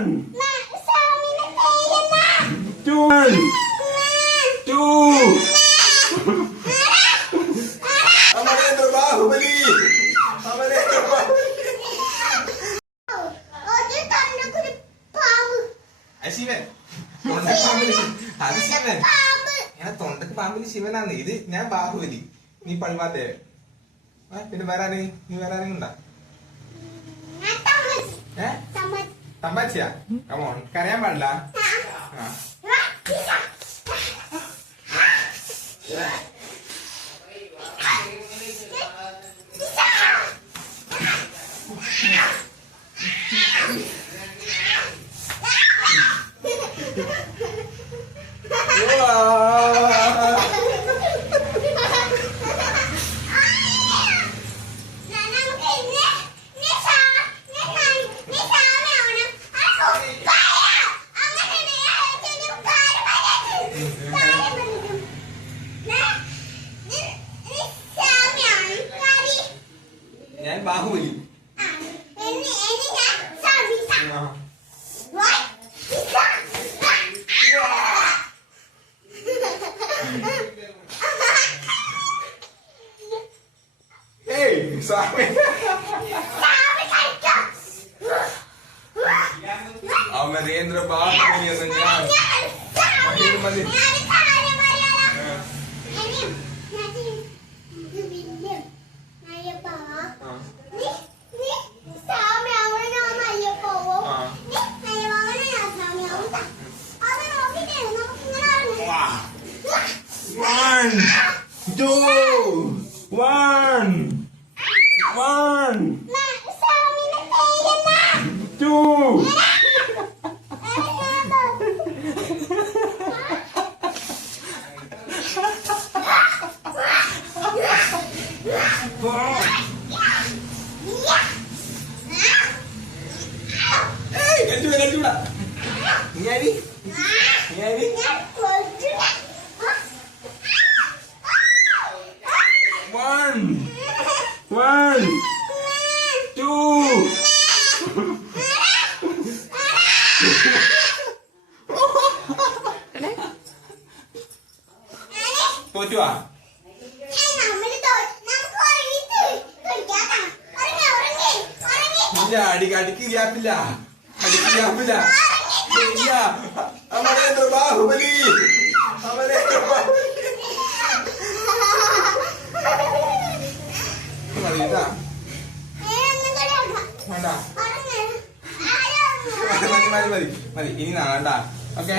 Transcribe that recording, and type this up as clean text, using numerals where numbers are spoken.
Two. Amarelo Bahubali. Amarelo Bahubali. Shivan അത് ശിവൻ ഞാൻ തൊണ്ടക്ക് പാമ്പിന് ശിവനാണ് ഇത് ഞാൻ ബാഹുബലി നീ പഴുവാത്തേവൻ പിന്നെ വരാനേ നീ വരാനേ ഉണ്ടാ തമ്പാച്ചിയാ കമോൺ കരയാൻ പാടില്ല ഞാൻ ബാഹുബലി അമരേന്ദ്ര ബാഹുബലി എന്ന ഞാൻ One, two, one, two. Hey, ganti. Ni. One, two. തോറ്റുവാ ഇല്ല അടിക്ക് ഗ്യാപ്പില്ല ഇല്ല അമരേന്ദ്ര ബാഹുബലി മതി ഇനി നാളെ ഓക്കെ.